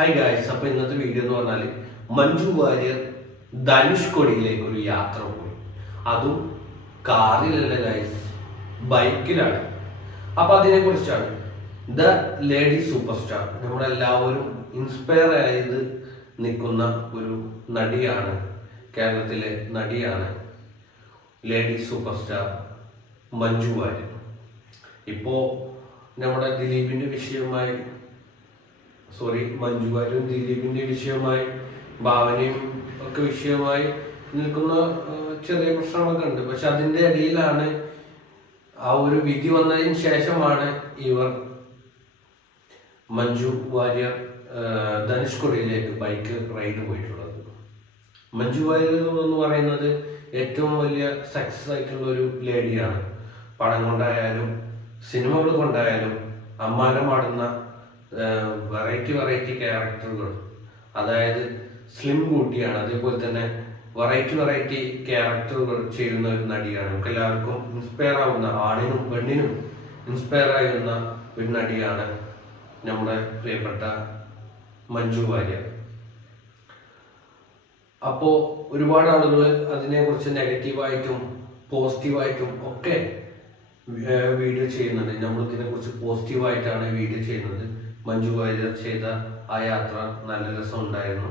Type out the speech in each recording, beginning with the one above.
Hi guys, അപ്പോൾ ഇന്നത്തെ video എന്ന് പറഞ്ഞാൽ മഞ്ജു വാര്യർ ധനുഷ്കോടിയിലേക്ക് ഒരു യാത്ര പോയി. അതും കാറിലല്ല ഗായ്സ്, ബൈക്കിലാണ്. അപ്പോൾ അതിനെക്കുറിച്ചാണ്. ദ ലേഡി സൂപ്പർ സ്റ്റാർ, നമ്മളെല്ലാവരും ഇൻസ്പയർ ആയത് നിൽക്കുന്ന ഒരു നടിയാണ്, കേരളത്തിലെ നടിയാണ് lady super star Manju Warrier. ഇപ്പോൾ നമ്മുടെ ദിലീപിൻ്റെ വിഷയവുമായി മഞ്ജു വാര്യരും ദിലീപിന്റെ വിഷയമായി ഭാവനയും ഒക്കെ വിഷയമായി നിൽക്കുന്ന ചെറിയ പ്രശ്നങ്ങളൊക്കെ ഉണ്ട്. പക്ഷെ അതിന്റെ ഇടയിലാണ് ആ ഒരു വിധി വന്നതിന് ശേഷമാണ് ഇവർ മഞ്ജു വാര്യർ ധനുഷ്കോടിയിലേക്ക് ബൈക്ക് റൈഡ് പോയിട്ടുള്ളത്. മഞ്ജു വാര്യർ എന്ന് പറയുന്നത് ഏറ്റവും വലിയ സക്സസ് ആയിട്ടുള്ള ഒരു ലേഡിയാണ്. പടം കൊണ്ടായാലും സിനിമകൾ കൊണ്ടായാലും അമ്മാനം പാടുന്ന വെറൈറ്റി ക്യാരക്ടറുകൾ, അതായത് സ്ലിം ബൂട്ടിയാണ്. അതേപോലെ തന്നെ വെറൈറ്റി ക്യാരക്ടറുകൾ ചെയ്യുന്ന ഒരു നടിയാണ്. നമുക്ക് എല്ലാവർക്കും ഇൻസ്പയർ ആവുന്ന, ആണിനും പെണ്ണിനും ഇൻസ്പയർ ആകുന്ന ഒരു നടിയാണ് നമ്മുടെ പ്രിയപ്പെട്ട മഞ്ജു വാര്യർ. അപ്പോൾ ഒരുപാട് ആളുകൾ അതിനെക്കുറിച്ച് നെഗറ്റീവായിട്ടും പോസിറ്റീവായിട്ടും ഒക്കെ വീഡിയോ ചെയ്യുന്നുണ്ട്. നമ്മൾ ഇതിനെക്കുറിച്ച് പോസിറ്റീവായിട്ടാണ് വീഡിയോ ചെയ്യുന്നത്. മഞ്ജു വാര്യർ ചെയ്ത ആ യാത്ര നല്ല രസമുണ്ടായിരുന്നു.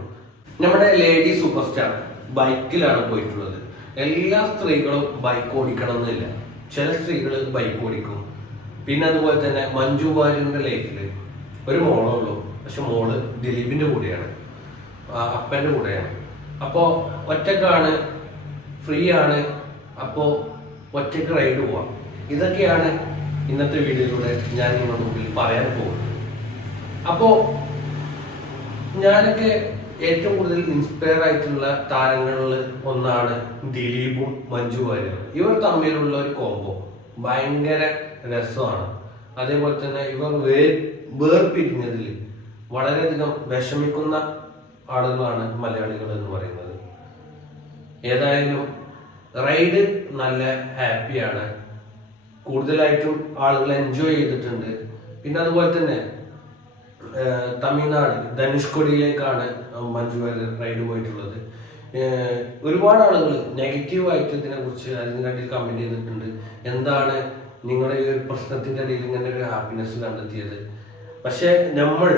നമ്മുടെ ലേഡി സൂപ്പർ സ്റ്റാർ ബൈക്കിലാണ് പോയിട്ടുള്ളത്. എല്ലാ സ്ത്രീകളും ബൈക്ക് ഓടിക്കണം എന്നില്ല. ചില സ്ത്രീകൾ ബൈക്ക് ഓടിക്കും. പിന്നെ അതുപോലെ തന്നെ മഞ്ജു വാര്യറിന്റെ ലൈഫിൽ ഒരു മോളുള്ളൂ. പക്ഷെ മോള് ദിലീപിന്റെ കൂടെയാണ്, അപ്പന്റെ കൂടെയാണ്. അപ്പോൾ ഒറ്റക്കാണ്, ഫ്രീ ആണ്. അപ്പോൾ ഒറ്റക്ക് റൈഡ് പോവാം. ഇതൊക്കെയാണ് ഇന്നത്തെ വീഡിയോയിലൂടെ ഞാൻ നിങ്ങളുടെ മുമ്പിൽ പറയാൻ പോകുന്നത്. അപ്പോൾ ഞാനൊക്കെ ഏറ്റവും കൂടുതൽ ഇൻസ്പയർ ആയിട്ടുള്ള താരങ്ങളിൽ ഒന്നാണ് ദിലീപും മഞ്ജു വാര്യരും. ഇവർ തമ്മിലുള്ള ഒരു കോംബോ ഭയങ്കര രസമാണ്. അതേപോലെ തന്നെ ഇവർ വേർപിരിഞ്ഞതിൽ വളരെയധികം വിഷമിക്കുന്ന ആളുകളാണ് മലയാളികൾ എന്ന് പറയുന്നത്. ഏതായാലും റൈഡ് നല്ല ഹാപ്പിയാണ്. കൂടുതലായിട്ടും ആളുകൾ എൻജോയ് ചെയ്തിട്ടുണ്ട്. പിന്നെ അതുപോലെ തന്നെ തമിഴ്നാട് ധനുഷ്കോടിയിലേക്കാണ് മഞ്ജു വാര്യർ റൈഡ് പോയിട്ടുള്ളത്. ഒരുപാട് ആളുകൾ നെഗറ്റീവായിട്ട് ഇതിനെക്കുറിച്ച് അതിനിടയിൽ കമന്റ് ചെയ്തിട്ടുണ്ട്. എന്താണ് നിങ്ങളുടെ ഈ ഒരു പ്രശ്നത്തിൻ്റെ ഇടയിൽ ഇങ്ങനെ ഒരു ഹാപ്പിനെസ് കണ്ടെത്തിയത്? പക്ഷെ നമ്മൾ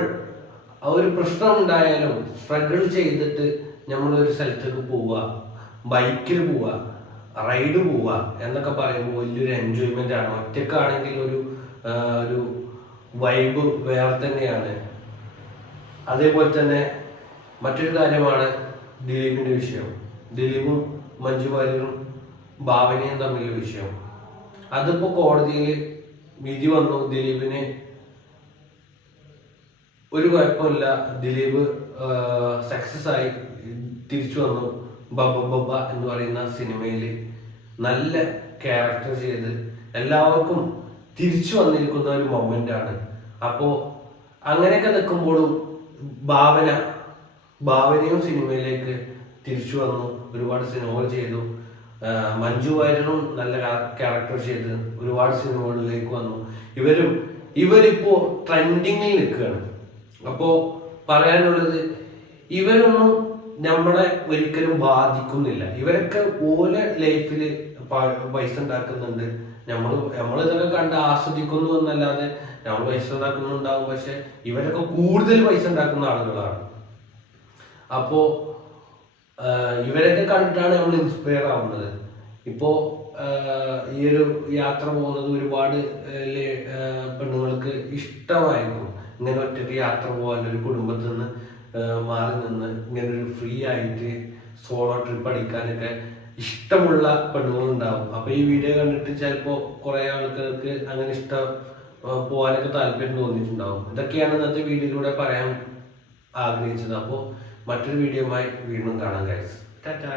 ആ ഒരു പ്രശ്നം ഉണ്ടായാലും സ്ട്രഗിൾ ചെയ്തിട്ട് നമ്മളൊരു സ്ഥലത്തേക്ക് പോവുക, ബൈക്കിൽ പോവുക, റൈഡ് പോവുക എന്നൊക്കെ പറയുമ്പോൾ വലിയൊരു എൻജോയ്മെന്റ് ആണ്. ഒറ്റക്കാണെങ്കിൽ ഒരു വൈബ് വേറെ തന്നെയാണ്. അതേപോലെ തന്നെ മറ്റൊരു കാര്യമാണ് ദിലീപിന്റെ വിഷയം. ദിലീപും മഞ്ജു വാര്യരും ഭാവനയും തമ്മിലുള്ള വിഷയം. അതിപ്പോ കോടതിയിൽ വിധി വന്നു. ദിലീപിന് ഒരു കുഴപ്പമില്ല, ദിലീപ് സക്സസ് ആയി തിരിച്ചു വന്നു. ബബ്ബ എന്ന് പറയുന്ന സിനിമയിൽ നല്ല ക്യാരക്ടർ ചെയ്ത് എല്ലാവർക്കും തിരിച്ചു വന്നിരിക്കുന്ന ഒരു മൊമെന്റ് ആണ്. അപ്പോൾ അങ്ങനെയൊക്കെ നിൽക്കുമ്പോഴും ഭാവനയും സിനിമയിലേക്ക് തിരിച്ചു വന്നു, ഒരുപാട് സിനിമകൾ ചെയ്തു. മഞ്ജു വാര്യരും നല്ല ക്യാരക്ടർ ചെയ്ത് ഒരുപാട് സിനിമകളിലേക്ക് വന്നു. ഇവരിപ്പോ ട്രെൻഡിങ്ങിൽ നിൽക്കുകയാണ്. അപ്പോൾ പറയാനുള്ളത്, ഇവരൊന്നും നമ്മളെ ഒരിക്കലും ബാധിക്കുന്നില്ല. ഇവരൊക്കെ ഓരോ ലൈഫിൽ പൈസ ഉണ്ടാക്കുന്നുണ്ട്. നമ്മളിതൊക്കെ കണ്ട് ആസ്വദിക്കുന്നു എന്നല്ലാതെ നമ്മൾ പൈസ ഉണ്ടാക്കുന്നുണ്ടാവും. പക്ഷെ ഇവരൊക്കെ കൂടുതൽ പൈസ ഉണ്ടാക്കുന്ന ആളുകളാണ്. അപ്പോ ഇവരൊക്കെ കണ്ടിട്ടാണ് നമ്മൾ ഇൻസ്പയർ ആവുന്നത്. ഇപ്പോ ഈ ഒരു യാത്ര പോകുന്നത് ഒരുപാട് പെണ്ണുങ്ങൾക്ക് ഇഷ്ടമായിരിക്കും. ഇങ്ങനെ ഒറ്റയ്ക്ക് യാത്ര പോകാൻ, ഒരു കുടുംബത്തിൽ നിന്ന് മാറി നിന്ന് ഇങ്ങനെ ഒരു ഫ്രീ ആയിട്ട് സോളോ ട്രിപ്പ് അടിക്കാനൊക്കെ ഇഷ്ടമുള്ള പെണ്ണുങ്ങളുണ്ടാവും. അപ്പൊ ഈ വീഡിയോ കണ്ടിട്ട് ചിലപ്പോൾ കുറെ ആൾക്കാർക്ക് അങ്ങനെ പോകാനൊക്കെ താല്പര്യം തോന്നിയിട്ടുണ്ടാവും. ഇതൊക്കെയാണ് ഇന്നത്തെ വീഡിയോയിലൂടെ പറയാൻ ആഗ്രഹിച്ചത്. അപ്പോൾ മറ്റൊരു വീഡിയോയുമായി വീണ്ടും കാണാം ഗൈസ്. ടാറ്റാ.